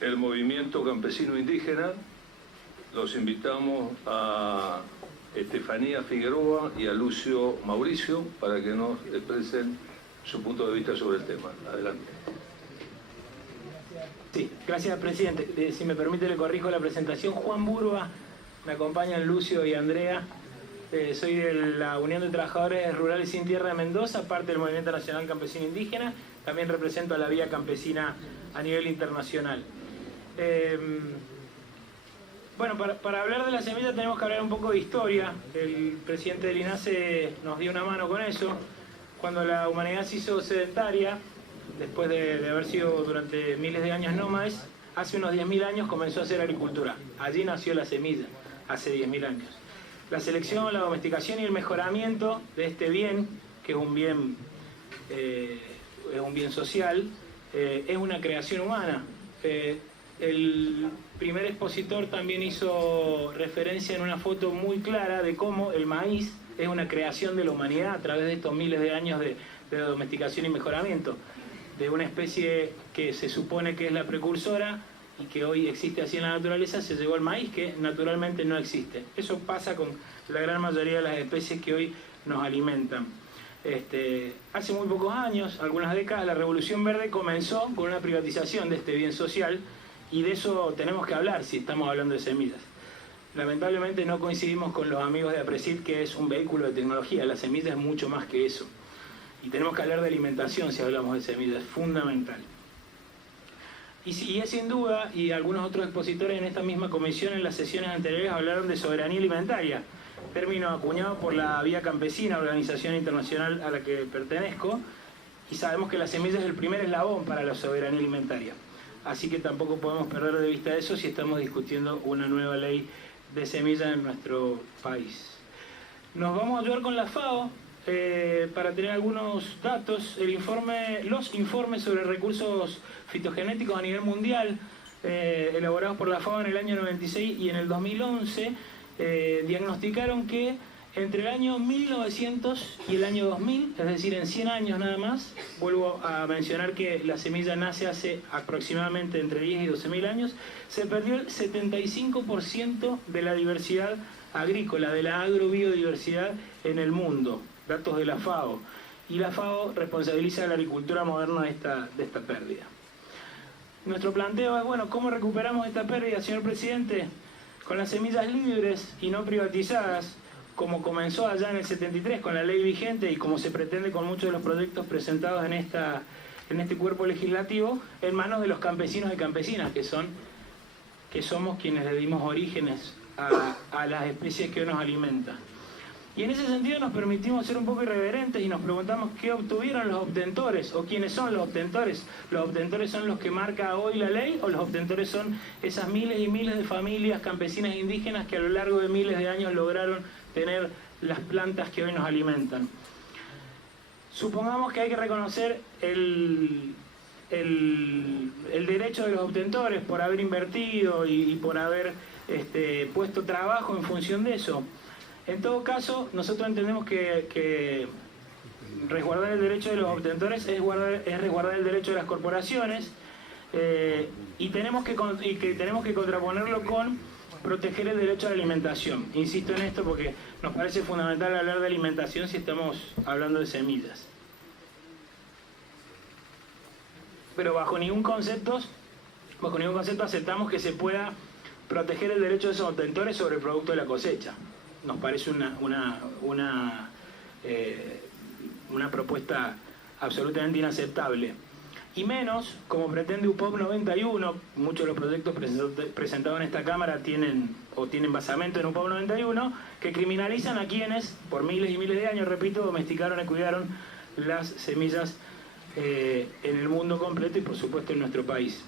el movimiento campesino indígena, los invitamos a Estefanía Figueroa y a Lucio Mauricio para que nos expresen su punto de vista sobre el tema. Adelante. Sí, gracias, presidente. Si me permite, le corrijo la presentación. Juan Burba, me acompañan Lucio y Andrea. Soy de la Unión de Trabajadores Rurales Sin Tierra de Mendoza, parte del Movimiento Nacional Campesino Indígena. También represento a la Vía Campesina a nivel internacional. Bueno, para hablar de la semilla tenemos que hablar un poco de historia. El presidente del INASE nos dio una mano con eso. Cuando la humanidad se hizo sedentaria, después de haber sido durante miles de años nómades, hace unos 10.000 años comenzó a hacer agricultura. Allí nació la semilla, hace 10.000 años. La selección, la domesticación y el mejoramiento de este bien, que es un bien social, es una creación humana. El primer expositor también hizo referencia en una foto muy clara de cómo el maíz es una creación de la humanidad a través de estos miles de años de domesticación y mejoramiento, de una especie que se supone que es la precursora y que hoy existe así en la naturaleza, se llegó al maíz, que naturalmente no existe. Eso pasa con la gran mayoría de las especies que hoy nos alimentan. Hace muy pocos años, algunas décadas, la Revolución Verde comenzó con una privatización de este bien social, y de eso tenemos que hablar si estamos hablando de semillas. Lamentablemente no coincidimos con los amigos de APRESID, que es un vehículo de tecnología. La semilla es mucho más que eso. Y tenemos que hablar de alimentación si hablamos de semillas, es fundamental. Y es sin duda, y algunos otros expositores en esta misma comisión en las sesiones anteriores hablaron de soberanía alimentaria, término acuñado por la Vía Campesina, organización internacional a la que pertenezco, y sabemos que la semilla es el primer eslabón para la soberanía alimentaria. Así que tampoco podemos perder de vista eso si estamos discutiendo una nueva ley de semillas en nuestro país. Nos vamos a ayudar con la FAO para tener algunos datos. Los informes sobre recursos fitogenéticos a nivel mundial, elaborados por la FAO en el año 96 y en el 2011, diagnosticaron que entre el año 1900 y el año 2000, es decir, en 100 años nada más, vuelvo a mencionar que la semilla nace hace aproximadamente entre 10 y 12.000 años, se perdió el 75% de la diversidad agrícola, de la agrobiodiversidad en el mundo, datos de la FAO. Y la FAO responsabiliza a la agricultura moderna de esta pérdida. Nuestro planteo es, bueno, ¿cómo recuperamos esta pérdida, señor presidente? Con las semillas libres y no privatizadas, como comenzó allá en el 73 con la ley vigente y como se pretende con muchos de los proyectos presentados en este cuerpo legislativo, en manos de los campesinos y campesinas, que somos quienes le dimos orígenes a las especies que hoy nos alimentan. Y en ese sentido nos permitimos ser un poco irreverentes y nos preguntamos qué obtuvieron los obtentores o quiénes son los obtentores. ¿Los obtentores son los que marca hoy la ley o los obtentores son esas miles y miles de familias campesinas e indígenas que a lo largo de miles de años lograron tener las plantas que hoy nos alimentan? Supongamos que hay que reconocer el derecho de los obtentores por haber invertido y por haber puesto trabajo en función de eso. En todo caso, nosotros entendemos que resguardar el derecho de los obtentores es resguardar el derecho de las corporaciones, y tenemos que contraponerlo con proteger el derecho a la alimentación. Insisto en esto porque nos parece fundamental hablar de alimentación si estamos hablando de semillas. Pero bajo ningún concepto aceptamos que se pueda proteger el derecho de esos obtentores sobre el producto de la cosecha. Nos parece una propuesta absolutamente inaceptable. Y menos, como pretende UPOP 91, muchos de los proyectos presentados en esta Cámara tienen basamento en UPOP 91, que criminalizan a quienes, por miles y miles de años, repito, domesticaron y cuidaron las semillas en el mundo completo y por supuesto en nuestro país.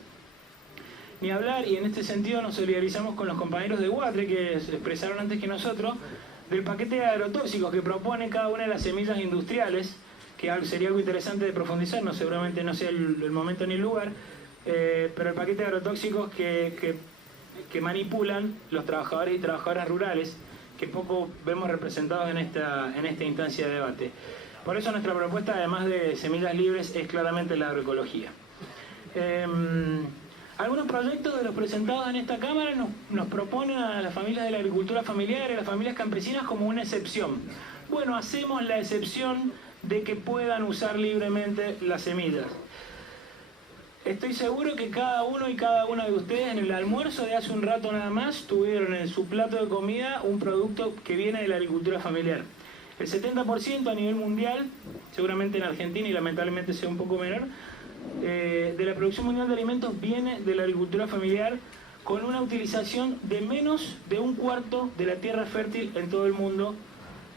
Ni hablar, y en este sentido nos solidarizamos con los compañeros de UATRE que se expresaron antes que nosotros, del paquete de agrotóxicos que propone cada una de las semillas industriales, que sería algo interesante de profundizar, seguramente no sea el momento ni el lugar, pero el paquete de agrotóxicos que manipulan los trabajadores y trabajadoras rurales, que poco vemos representados en esta instancia de debate. Por eso nuestra propuesta, además de semillas libres, es claramente la agroecología. Algunos proyectos de los presentados en esta Cámara nos proponen a las familias de la agricultura familiar y a las familias campesinas como una excepción. Bueno, hacemos la excepción de que puedan usar libremente las semillas. Estoy seguro que cada uno y cada una de ustedes en el almuerzo de hace un rato nada más tuvieron en su plato de comida un producto que viene de la agricultura familiar. El 70% a nivel mundial, seguramente en Argentina y lamentablemente sea un poco menor, de la producción mundial de alimentos viene de la agricultura familiar, con una utilización de menos de un cuarto de la tierra fértil en todo el mundo.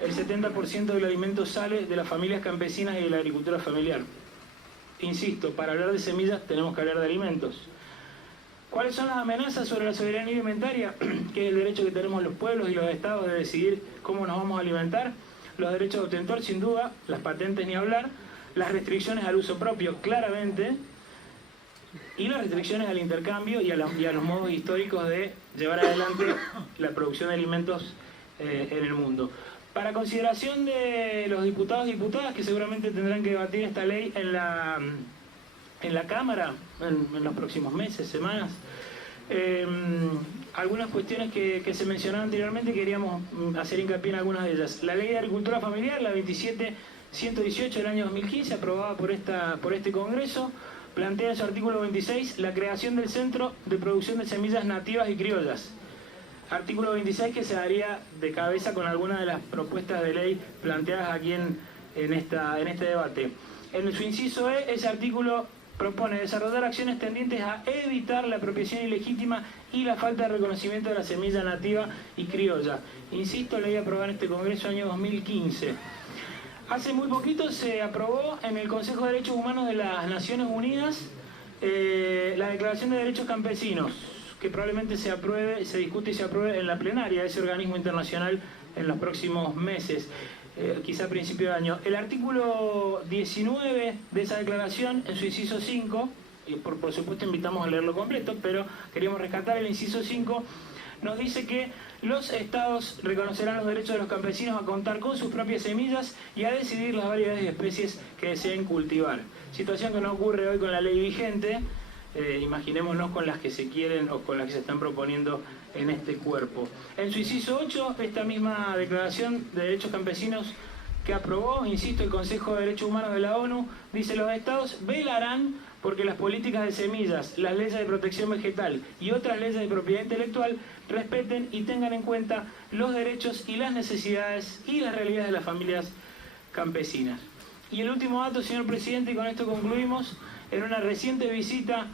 El 70% del alimento sale de las familias campesinas y de la agricultura familiar. Insisto, para hablar de semillas tenemos que hablar de alimentos. ¿Cuáles son las amenazas sobre la soberanía alimentaria? Que es el derecho que tenemos los pueblos y los estados de decidir cómo nos vamos a alimentar. Los derechos de autor, sin duda, las patentes ni hablar, las restricciones al uso propio, claramente, y las restricciones al intercambio y a los modos históricos de llevar adelante la producción de alimentos en el mundo. Para consideración de los diputados y diputadas que seguramente tendrán que debatir esta ley en la Cámara en los próximos meses, semanas, algunas cuestiones que se mencionaron anteriormente, queríamos hacer hincapié en algunas de ellas. La Ley de Agricultura Familiar, la 27118 del año 2015, aprobada por este Congreso, plantea en su artículo 26 la creación del Centro de Producción de Semillas Nativas y Criollas. Artículo 26 que se daría de cabeza con algunas de las propuestas de ley planteadas aquí en este debate. En su inciso E, ese artículo propone desarrollar acciones tendientes a evitar la apropiación ilegítima y la falta de reconocimiento de la semilla nativa y criolla. Insisto, ley aprobada en este Congreso año 2015. Hace muy poquito se aprobó en el Consejo de Derechos Humanos de las Naciones Unidas la Declaración de Derechos Campesinos, que probablemente se discute y se apruebe en la plenaria de ese organismo internacional en los próximos meses, quizá a principio de año. El artículo 19 de esa declaración, en su inciso 5, y por supuesto invitamos a leerlo completo, pero queríamos rescatar el inciso 5, nos dice que los estados reconocerán los derechos de los campesinos a contar con sus propias semillas y a decidir las variedades de especies que deseen cultivar. Situación que no ocurre hoy con la ley vigente. Imaginémonos con las que se quieren o con las que se están proponiendo en este cuerpo. En su inciso 8, esta misma Declaración de Derechos Campesinos que aprobó, insisto, el Consejo de Derechos Humanos de la ONU, dice: los estados velarán porque las políticas de semillas, las leyes de protección vegetal y otras leyes de propiedad intelectual respeten y tengan en cuenta los derechos y las necesidades y las realidades de las familias campesinas. Y el último dato, señor presidente, y con esto concluimos. En una reciente visita,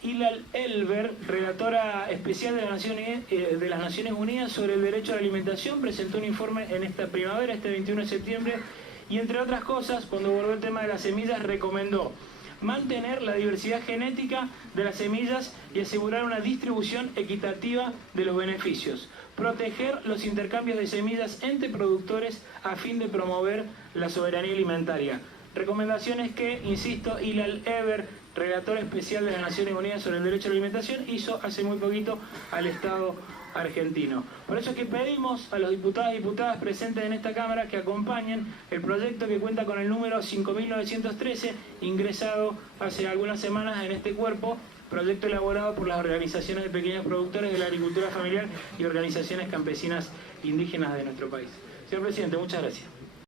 Hilal Elber, relatora especial de las Naciones Unidas sobre el derecho a la alimentación, presentó un informe en esta primavera, este 21 de septiembre, y entre otras cosas, cuando abordó el tema de las semillas, recomendó mantener la diversidad genética de las semillas y asegurar una distribución equitativa de los beneficios, proteger los intercambios de semillas entre productores a fin de promover la soberanía alimentaria. Recomendaciones que, insisto, Hilal Elber, relator especial de las Naciones Unidas sobre el derecho a la alimentación, hizo hace muy poquito al Estado argentino. Por eso es que pedimos a los diputados y diputadas presentes en esta Cámara que acompañen el proyecto que cuenta con el número 5.913, ingresado hace algunas semanas en este cuerpo, proyecto elaborado por las organizaciones de pequeños productores de la agricultura familiar y organizaciones campesinas indígenas de nuestro país. Señor presidente, muchas gracias.